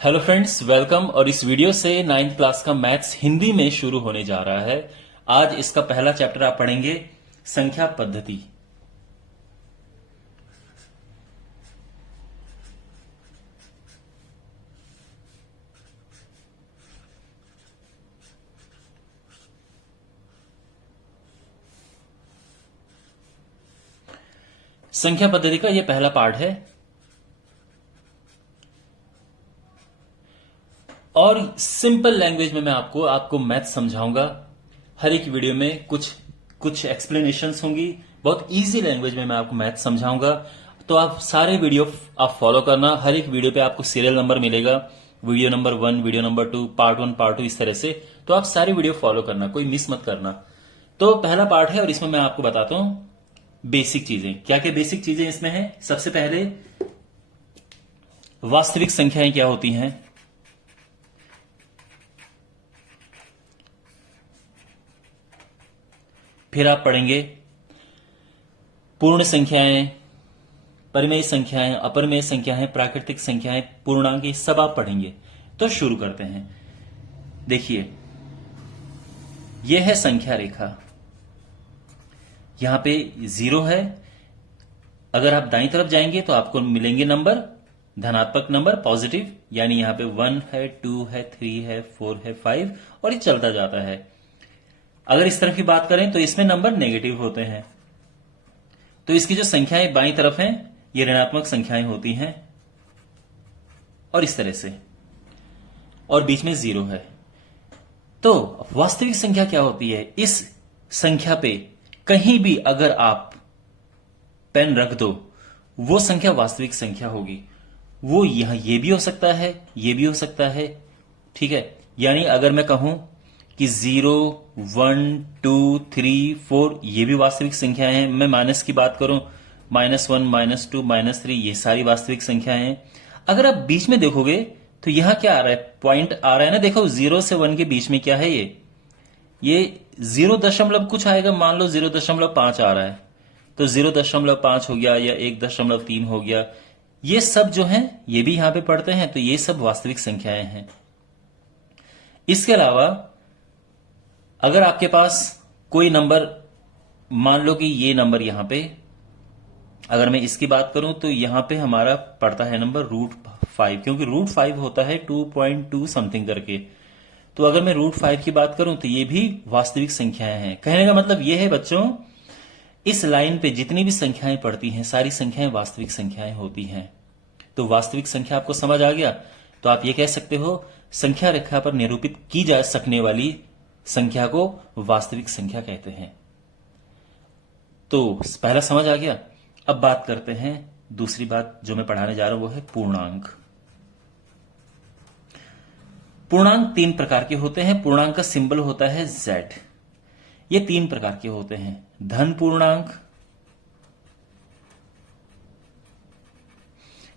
Hello friends, welcome. और इस video से 9th क्लास का मैथ्स हिंदी में शुरू होने जा रहा है। आज इसका पहला चैप्टर आप पढ़ेंगे, संख्या पद्धति। संख्या पद्धति का यह पहला पार्ट है और सिंपल लैंग्वेज में मैं आपको मैथ्स समझाऊंगा। हर एक वीडियो में कुछ कुछ एक्सप्लेनेशंस होंगी। बहुत इजी लैंग्वेज में मैं आपको मैथ्स समझाऊंगा। तो आप सारे वीडियो आप फॉलो करना। हर एक वीडियो पे आपको सीरियल नंबर मिलेगा, video number 1, video number 2, part 1, part 2, इस तरह से। तो आप सारी वीडियो फॉलो करना, कोई मिस मत करना। तो पहला पार्ट है और इसमें मैं आपको बताता हूं बेसिक चीजें। क्या क्या बेसिक चीजें इसमें है। सबसे पहले वास्तविक संख्याएं क्या होती हैं, फिर आप पढ़ेंगे पूर्ण संख्याएं, परिमेय संख्याएं, अपरिमेय संख्याएं, प्राकृतिक संख्याएं, पूर्णांक, ये सब आप पढ़ेंगे। तो शुरू करते हैं। देखिए, यह है संख्या रेखा। यहां पे 0 है। अगर आप दाईं तरफ जाएंगे तो आपको मिलेंगे नंबर, धनात्मक नंबर, पॉजिटिव। यानी यहां पे 1 है, 2 है, 3 है, 4 है, 5 और ये चलता जाता है। अगर इस तरफ की बात करें तो इसमें नंबर नेगेटिव होते हैं। तो इसकी जो संख्याएं बाईं तरफ हैं, ये ऋणात्मक संख्याएं होती हैं और इस तरह से, और बीच में 0 है। तो वास्तविक संख्या क्या होती है। इस संख्या पे कहीं भी अगर आप पेन रख दो, वो संख्या वास्तविक संख्या होगी। वो यहां ये भी हो सकता है, ये भी हो सकता है, ठीक है। यानी अगर मैं कहूं कि 0, 1, 2, 3, 4 ये भी वास्तविक संख्याएं हैं। मैं माइनस की बात करूं, -1, -2, -3 ये सारी वास्तविक संख्याएं हैं। अगर आप बीच में देखोगे तो यहां क्या आ रहा है, पॉइंट आ रहा है ना। देखो 0 से 1 के बीच में क्या है, ये 0 दशमलव कुछ आएगा। मान लो 0.5 आ रहा है तो 0.5 हो गया या 1.3 हो गया। ये सब जो है ये भी यहां पे पढ़ते हैं। तो ये सब वास्तविक संख्याएं हैं। इसके अलावा अगर आपके पास कोई नंबर, मान लो कि ये नंबर यहां पे, अगर मैं इसकी बात करूं तो यहां पे हमारा पड़ता है नंबर √5, क्योंकि √5 होता है 2.2 समथिंग करके। तो अगर मैं √5 की बात करूं तो ये भी वास्तविक संख्याएं हैं। कहने का मतलब ये है बच्चों, इस लाइन पे जितनी भी संख्याएं पड़ती हैं सारी संख्याएं वास्तविक संख्याएं होती हैं। तो वास्तविक संख्या आपको समझ आ गया। तो आप ये कह सकते हो संख्या रेखा पर निरूपित की जा सकने वाली संख्या को वास्तविक संख्या कहते हैं। तो पहला समझ आ गया। अब बात करते हैं दूसरी बात जो मैं पढ़ाने जा रहा हूं, वो है पूर्णांक। पूर्णांक 3 प्रकार के होते हैं। पूर्णांक का सिंबल होता है Z। ये 3 प्रकार के होते हैं। धन पूर्णांक,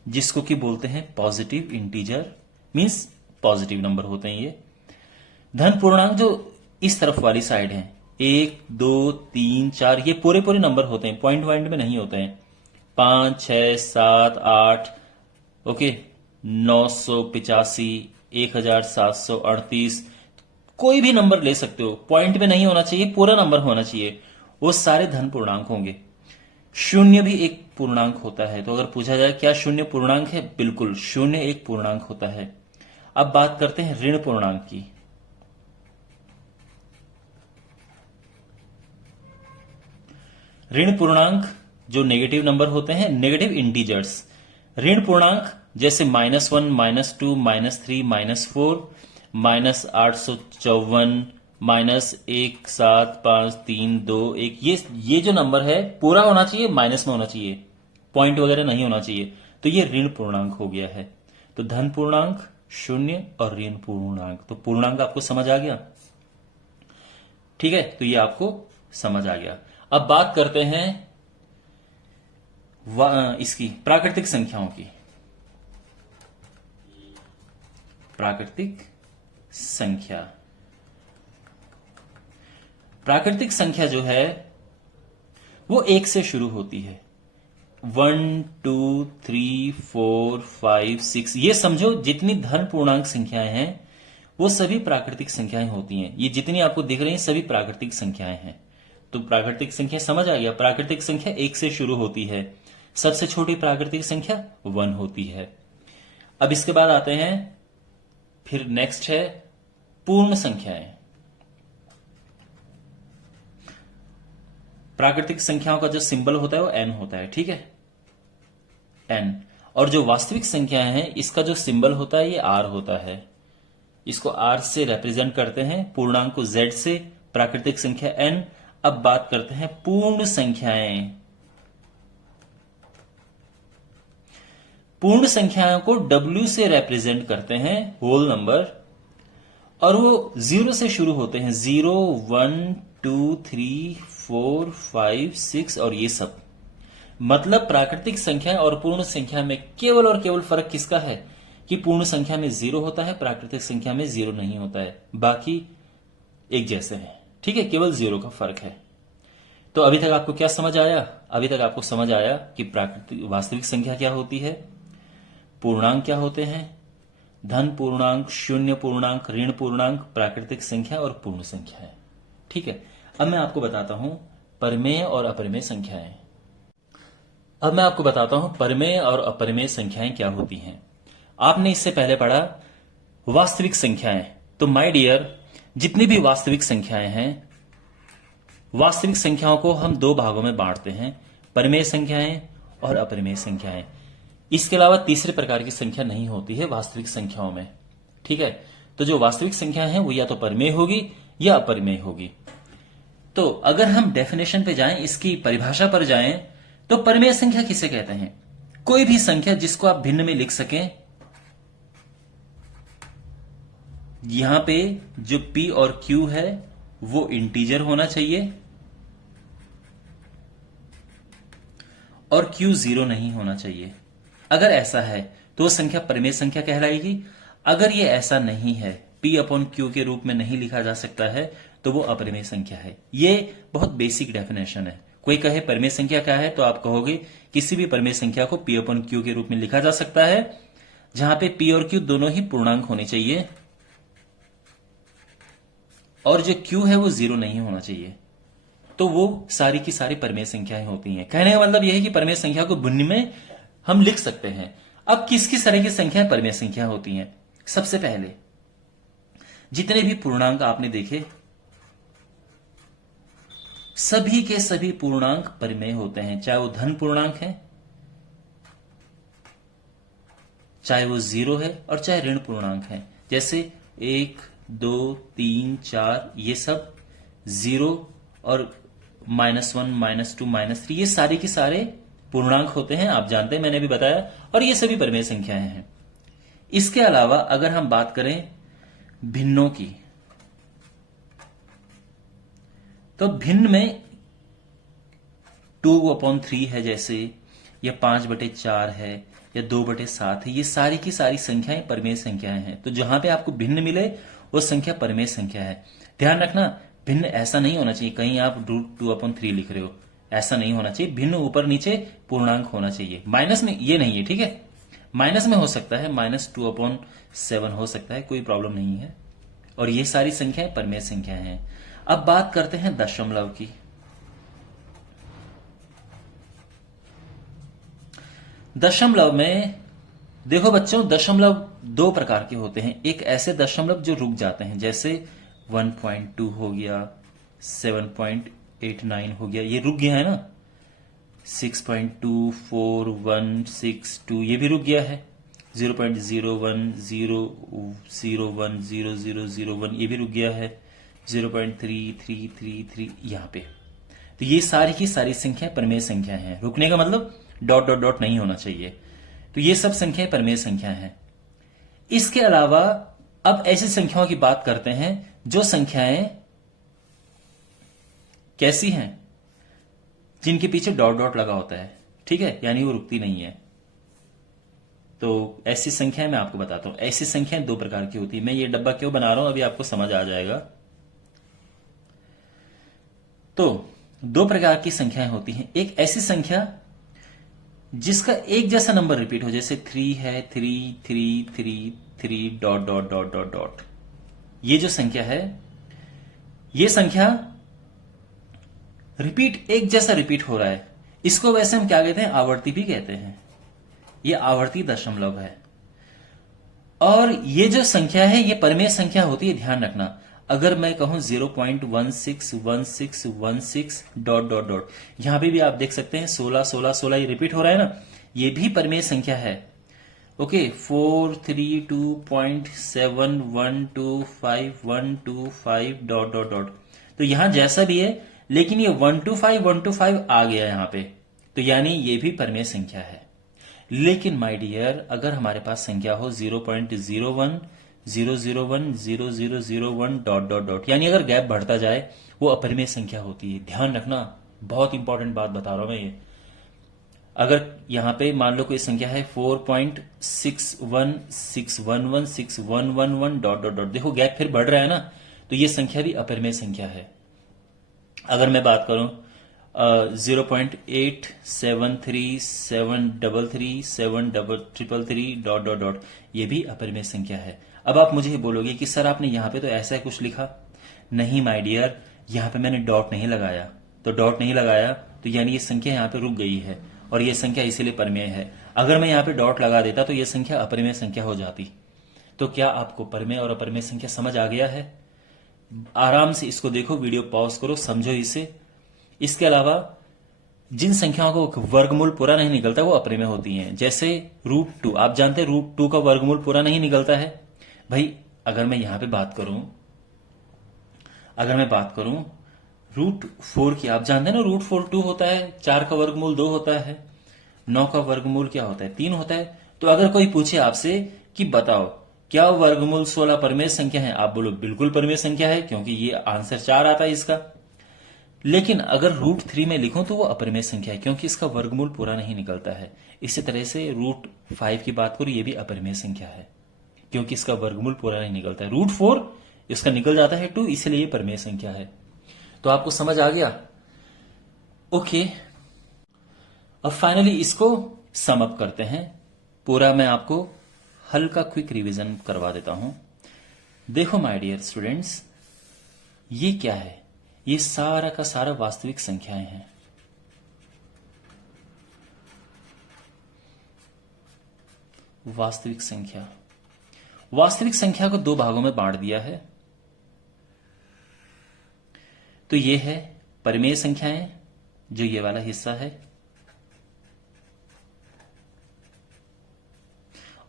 जिसको कि बोलते हैं positive integer, means positive number होते हैं ये। धन पूर्णांक जो इस तरफ वाली साइड है, 1, 2, 3, 4 ये पूरे पूरे नंबर होते हैं, पॉइंट पॉइंट में नहीं होते हैं। 5, 6, 7, 8, ओके, 985, 1738, कोई भी नंबर ले सकते हो। पॉइंट में नहीं होना चाहिए, पूरा नंबर होना चाहिए। वो सारे धन पूर्णांक होंगे। शून्य भी एक पूर्णांक होता है। तो अगर पूछा जाए क्या शून्य पूर्णांक है, बिल्कुल शून्य एक पूर्णांक होता है। अब बात करते हैं ऋण पूर्णांक की। ऋण पूर्णांक जो नेगेटिव नंबर होते हैं, नेगेटिव इंटीजर्स। ऋण पूर्णांक जैसे -1, -2, -3, -4, -854, -17532 ये जो नंबर है पूरा होना चाहिए, माइनस में होना चाहिए, पॉइंट वगैरह नहीं होना चाहिए। तो ये ऋण पूर्णांक हो गया है। तो धन पूर्णांक, शून्य और ऋण पूर्णांक। तो पूर्णांक आपको समझ आ गया, ठीक है। तो ये आपको समझ आ गया। अब बात करते हैं इसकी प्राकृतिक संख्याओं की। प्राकृतिक संख्या, प्राकृतिक संख्या जो है वो 1 से शुरू होती है। 1 2 3 4 5 6, ये समझो जितनी धन पूर्णांक संख्याएं हैं वो सभी प्राकृतिक संख्याएं होती हैं। ये जितनी आपको दिख रही हैं सभी प्राकृतिक संख्याएं हैं। तो प्राकृतिक संख्या समझ आ गया। प्राकृतिक संख्या 1 से शुरू होती है। सबसे छोटी प्राकृतिक संख्या 1 होती है। अब इसके बाद आते हैं, फिर नेक्स्ट है पूर्ण संख्याएं। प्राकृतिक संख्याओं का जो सिंबल होता है वो n होता है, ठीक है, n। और जो वास्तविक संख्याएं हैं इसका जो सिंबल होता है ये r होता है। इसको r से रिप्रेजेंट करते हैं, पूर्णांक को z से, प्राकृतिक संख्या n। अब बात करते हैं पूर्ण संख्याएं। पूर्ण संख्याओं को w से रिप्रेजेंट करते हैं, होल नंबर, और वो 0 से शुरू होते हैं। 0 1 2 3 4 5 6 और ये सब। मतलब प्राकृतिक संख्या और पूर्ण संख्या में केवल और केवल फर्क किसका है कि पूर्ण संख्या में 0 होता है, प्राकृतिक संख्या में 0 नहीं होता है, बाकी एक जैसे हैं, ठीक है, केवल 0 का फर्क है। तो अभी तक आपको क्या समझ आया? अभी तक आपको समझ आया कि प्राकृतिक वास्तविक संख्या क्या होती है, पूर्णांक क्या होते हैं, धन पूर्णांक, शून्य पूर्णांक, ऋण पूर्णांक, प्राकृतिक संख्या और पूर्ण संख्या है, ठीक है। अब मैं आपको बताता हूं परिमेय और अपरिमेय संख्याएं। अब मैं आपको बताता हूं परिमेय और अपरिमेय संख्याएं क्या होती हैं। आपने इससे पहले पढ़ा वास्तविक संख्याएं। तो माय डियर, जितनी भी वास्तविक संख्याएं हैं, वास्तविक संख्याओं को हम 2 भागों में बांटते हैं, परिमेय संख्याएं और अपरिमेय संख्याएं। इसके अलावा तीसरे प्रकार की संख्या नहीं होती है वास्तविक संख्याओं में, ठीक है। तो जो वास्तविक संख्या है वो या तो परिमेय होगी या अपरिमेय होगी। तो अगर हम डेफिनेशन पे जाएं, इसकी परिभाषा पर जाएं, तो परिमेय संख्या किसे कहते हैं? कोई भी संख्या जिसको आप भिन्न में लिख सकें। यहां पे जो p और q है वो इंटीजर होना चाहिए और q 0 नहीं होना चाहिए। अगर ऐसा है तो संख्या परिमेय संख्या कहलाएगी। अगर ये ऐसा नहीं है, p अपॉन q के रूप में नहीं लिखा जा सकता है, तो वो अपरिमेय संख्या है। ये बहुत बेसिक डेफिनेशन है। कोई कहे परिमेय संख्या क्या है, तो आप कहोगे किसी भी परिमेय संख्या को p अपॉन q के रूप में लिखा जा सकता है, जहां पे p और q दोनों ही पूर्णांक होने चाहिए और जो q है वो 0 नहीं होना चाहिए। तो वो सारी की सारी परिमेय संख्याएं होती हैं। कहने का मतलब यह है कि परिमेय संख्या को भिन्न में हम लिख सकते हैं। अब किस किस तरह की संख्याएं परिमेय संख्या होती हैं? सबसे पहले जितने भी पूर्णांक आपने देखे, सभी के सभी पूर्णांक परिमेय होते हैं, चाहे वो धन पूर्णांक है, चाहे वो 0 है, और चाहे ऋण पूर्णांक है। जैसे 1 2 3 4 ये सब 0 और -1 -2 -3 ये सारे के सारे पूर्णांक होते हैं। आप जानते हैं, मैंने भी बताया, और ये सभी परिमेय संख्याएं हैं। इसके अलावा अगर हम बात करें भिन्नों की, तो भिन्न में 2/3 है जैसे, या 5/4 है, या 2/7 है। ये सारी की सारी संख्याएं परिमेय संख्याएं हैं। तो जहां पे आपको भिन्न मिले वो संख्या परिमेय संख्या है। ध्यान रखना, भिन्न ऐसा नहीं होना चाहिए कहीं आप √2/3 लिख रहे हो, ऐसा नहीं होना चाहिए। भिन्न ऊपर नीचे पूर्णांक होना चाहिए। माइनस में ये नहीं है, ठीक है, माइनस में हो सकता है, -2/7 हो सकता है, कोई प्रॉब्लम नहीं है। और ये सारी संख्याएं परिमेय संख्याएं हैं। अब बात करते हैं दशमलव की। दशमलव में देखो बच्चों, दशमलव 2 प्रकार के होते हैं। एक ऐसे दशमलव जो रुक जाते हैं, जैसे 1.2 हो गया, 7.89 हो गया, ये रुक गया है ना। 6.24162 ये भी रुक गया है। 0.0100100001 ये भी रुक गया है। 0.3333 यहां पे। तो ये सारी की सारी संख्याएं परिमेय संख्या हैं। रुकने का मतलब डॉट डॉट डॉट नहीं होना चाहिए। तो ये सब संख्याएं परिमेय संख्याएं हैं। इसके अलावा अब ऐसी संख्याओं की बात करते हैं जो संख्याएं कैसी हैं, जिनके पीछे डॉट डॉट लगा होता है, ठीक है, यानी वो रुकती नहीं है। तो ऐसी संख्याएं मैं आपको बताता हूं। ऐसी संख्याएं 2 प्रकार की होती है। मैं ये डब्बा क्यों बना रहा हूं अभी आपको समझ आ जाएगा। तो 2 प्रकार की संख्याएं होती हैं। एक ऐसी संख्या जिसका एक जैसा नंबर रिपीट हो, जैसे 3 है, 3 dot dot dot dot dot, ये जो संख्या है, ये संख्या रिपीट, एक जैसा रिपीट हो रहा है, इसको वैसे हम क्या कहते हैं, आवर्ती भी कहते हैं। ये आवर्ती दशमलव है। और ये जो संख्या है ये परिमेय संख्या होती है, ध्यान रखना। अगर मैं कहूं 0.161616 डॉट डॉट डॉट, यहां पे भी आप देख सकते हैं 16 16 16 ये रिपीट हो रहा है ना, ये भी परिमेय संख्या है। ओके, 432.7125125 डॉट डॉट डॉट, तो यहां जैसा भी है, लेकिन ये 125 आ गया यहां पे, तो यानी ये भी परिमेय संख्या है। लेकिन माय डियर, अगर हमारे पास संख्या हो 0.0100100001 डॉट डॉट डॉट, यानी अगर गैप बढ़ता जाए, वो अपरिमेय संख्या होती है। ध्यान रखना, बहुत इंपॉर्टेंट बात बता रहा हूं मैं ये। अगर यहां पे मान लो कोई संख्या है 4.61611611 डॉट डॉट डॉट, देखो गैप फिर बढ़ रहा है ना, तो ये संख्या भी अपरिमेय संख्या है। अगर मैं बात करूं 0.8737337333 डॉट डॉट डॉट, ये भी अपरिमेय संख्या है। अब आप मुझे बोलोगे कि सर आपने यहां पे तो ऐसा कुछ लिखा नहीं। माय डियर, यहां पे मैंने डॉट नहीं लगाया, तो डॉट नहीं लगाया तो यानी ये संख्या यहां पे रुक गई है, और ये संख्या इसीलिए परिमेय है। अगर मैं यहां पे डॉट लगा देता तो ये संख्या अपरिमेय संख्या हो जाती। तो क्या आपको परिमेय और अपरिमेय संख्या समझ आ गया है? आराम से इसको देखो, वीडियो पॉज करो, समझो इसे। इसके अलावा जिन संख्याओं को वर्गमूल पूरा नहीं निकलता वो अपरिमेय होती हैं। जैसे √2, आप जानते हैं √2 का वर्गमूल पूरा नहीं निकलता है भाई। अगर मैं यहां पे बात करूं, √4 की, आप जानते हैं ना √4 2 होता है, 4 का वर्गमूल 2 होता है, 9 का वर्गमूल क्या होता है, 3 होता है। तो अगर कोई पूछे आपसे कि बताओ क्या वर्गमूल 16 परिमेय संख्या है, आप बोलो बिल्कुल परिमेय संख्या है, क्योंकि ये आंसर 4 आता है इसका। लेकिन अगर √3 में लिखूं तो वो अपरिमेय संख्या है, क्योंकि इसका वर्गमूल पूरा नहीं निकलता है। इसी तरह से √5 की बात करूं, ये भी अपरिमेय संख्या है, क्योंकि इसका वर्गमूल पूरा नहीं निकलता है। √4 इसका निकल जाता है 2, इसलिए ये परिमेय संख्या है। तो आपको समझ आ गया? ओके, अब फाइनली इसको सम अप करते हैं। पूरा मैं आपको हल्का क्विक रिवीजन करवा देता हूं। देखो माय डियर स्टूडेंट्स, ये क्या है? ये सारा का सारा वास्तविक संख्याएं हैं। वास्तविक संख्या को 2 भागों में बांट दिया है। तो ये है परिमेय संख्याएं, जो ये वाला हिस्सा है,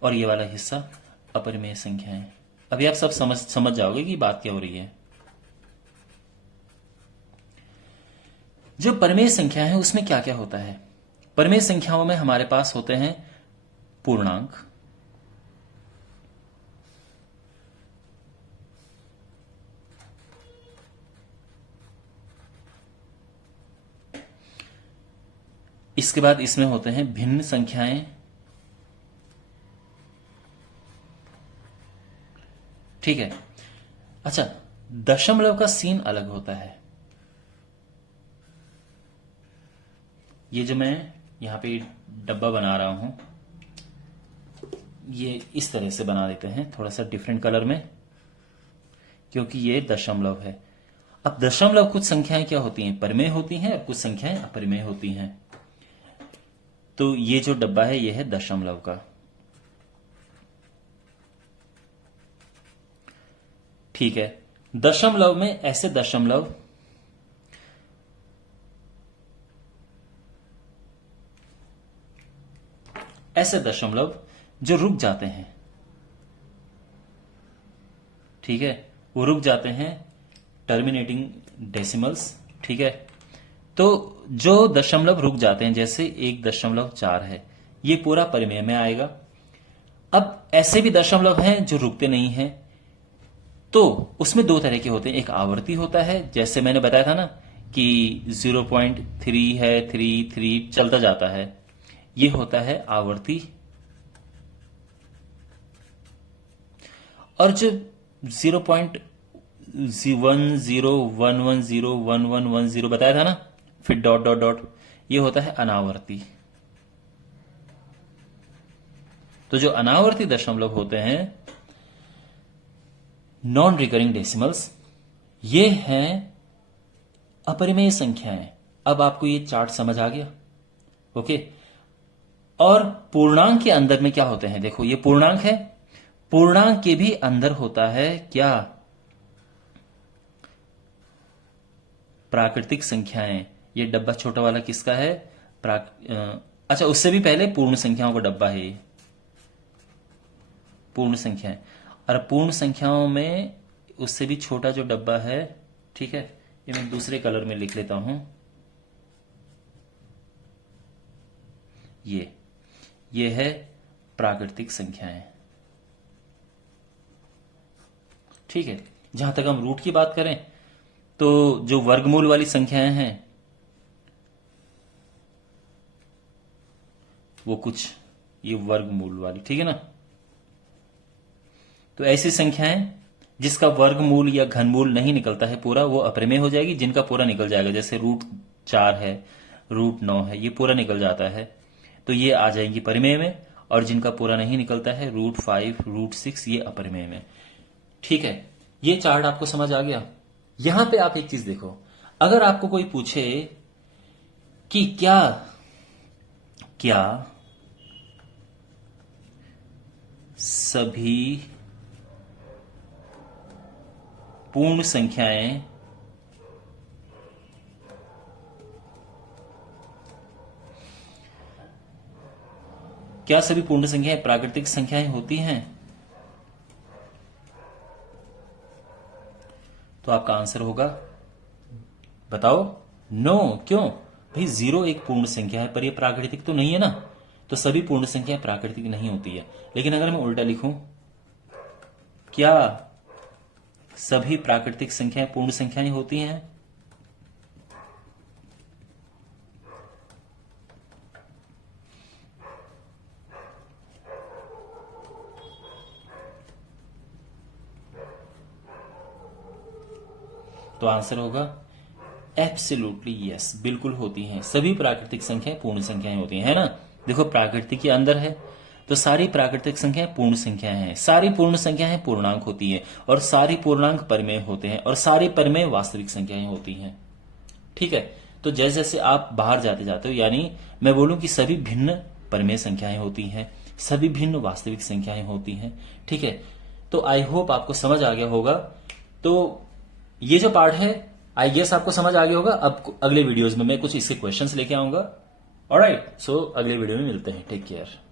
और ये वाला हिस्सा अपरिमेय संख्याएं। अभी आप सब समझ जाओगे कि बात क्या हो रही है। जो परिमेय संख्या है उसमें क्या क्या होता है? परिमेय संख्याओं में हमारे पास होते हैं पूर्णांक, इसके बाद इसमें होते हैं भिन्न संख्याएं, ठीक है। अच्छा, दशमलव का सीन अलग होता है। ये जो मैं यहां पे डब्बा बना रहा हूं, ये इस तरह से बना देते हैं, थोड़ा सा डिफरेंट कलर में, क्योंकि ये दशमलव है। अब दशमलव, कुछ संख्याएं क्या होती हैं, परिमेय होती हैं, और कुछ संख्याएं अपरिमेय होती हैं। तो ये जो डब्बा है ये है दशमलव का, ठीक है। दशमलव में ऐसे दशमलव जो रुक जाते हैं, ठीक है, वो रुक जाते हैं, टर्मिनेटिंग डेसिमल्स, ठीक है। तो जो दशमलव रुक जाते हैं, जैसे 1.4 है, ये पूरा परिमेय में आएगा। अब ऐसे भी दशमलव हैं जो रुकते नहीं हैं, तो उसमें 2 तरह के होते हैं। एक आवर्ती होता है, जैसे मैंने बताया था ना कि 0.3 है, 3 चलता जाता है, ये होता है आवर्ती। और जो 0.1011011110 बताया था ना, फिर डॉट डॉट डॉट, ये होता है अनावर्ती। तो जो अनावर्ती दशमलव होते हैं, नॉन रिकरिंग डेसिमल्स, ये हैं अपरिमेय संख्याएं। अब आपको ये चार्ट समझ आ गया? ओके। और पूर्णांक के अंदर में क्या होते हैं? देखो, ये पूर्णांक है, पूर्णांक के भी अंदर होता है क्या? प्राकृतिक संख्याएं। ये डब्बा छोटा वाला किसका है? अच्छा, उससे भी पहले पूर्ण संख्याओं का डब्बा है ये, पूर्ण संख्याएं। और पूर्ण संख्याओं में उससे भी छोटा जो डब्बा है, ठीक है, ये मैं दूसरे कलर में लिख लेता हूं। ये है प्राकृतिक संख्याएं, ठीक है। जहां तक हम रूट की बात करें तो जो वर्गमूल वाली संख्याएं हैं वो कुछ ये वर्गमूल वाली, ठीक है ना। तो ऐसी संख्याएं जिसका वर्गमूल या घनमूल नहीं निकलता है पूरा, वो अपरिमेय हो जाएगी। जिनका पूरा निकल जाएगा, जैसे √4 है, √9 है, ये पूरा निकल जाता है, तो ये आ जाएंगी परिमेय में। और जिनका पूरा नहीं निकलता है, √5, √6, ये अपरिमेय में। ठीक है, ये चार्ट आपको समझ आ गया। यहां पे आप एक चीज देखो, अगर आपको कोई पूछे कि क्या सभी पूर्ण संख्याएं प्राकृतिक संख्याएं होती हैं, तो आपका आंसर होगा, बताओ, नो। क्यों भाई? 0 एक पूर्ण संख्या है, पर यह प्राकृतिक तो नहीं है ना, तो सभी पूर्ण संख्याएं प्राकृतिक नहीं होती है। लेकिन अगर मैं उल्टा लिखूं, क्या सभी प्राकृतिक संख्याएं पूर्ण संख्याएं होती हैं? तो आंसर होगा एब्सोल्युटली यस, बिल्कुल होती हैं। सभी प्राकृतिक संख्याएं पूर्ण संख्याएं होती हैं, है ना। देखो, प्राकृतिक के अंदर है तो सारी प्राकृतिक संख्याएं पूर्ण संख्याएं हैं, सारी पूर्ण संख्याएं पूर्णांक होती हैं, और सारी पूर्णांक परिमेय होते हैं, और सारी परिमेय वास्तविक संख्याएं होती हैं। ठीक है, तो जैसे जैसे आप बाहर जाते जाते हो, यानी मैं बोलूं कि सभी भिन्न परिमेय संख्याएं होती हैं, सभी भिन्न वास्तविक संख्याएं होती हैं। ठीक है, तो आई होप आपको समझ आ गया होगा। तो ये जो पार्ट है, आई गेस आपको समझ आ गया होगा। अब अगले वीडियोज में मैं कुछ इसके क्वेश्चंस लेके आऊंगा। ऑलराइट, सो अगले वीडियो में मिलते हैं। Take care.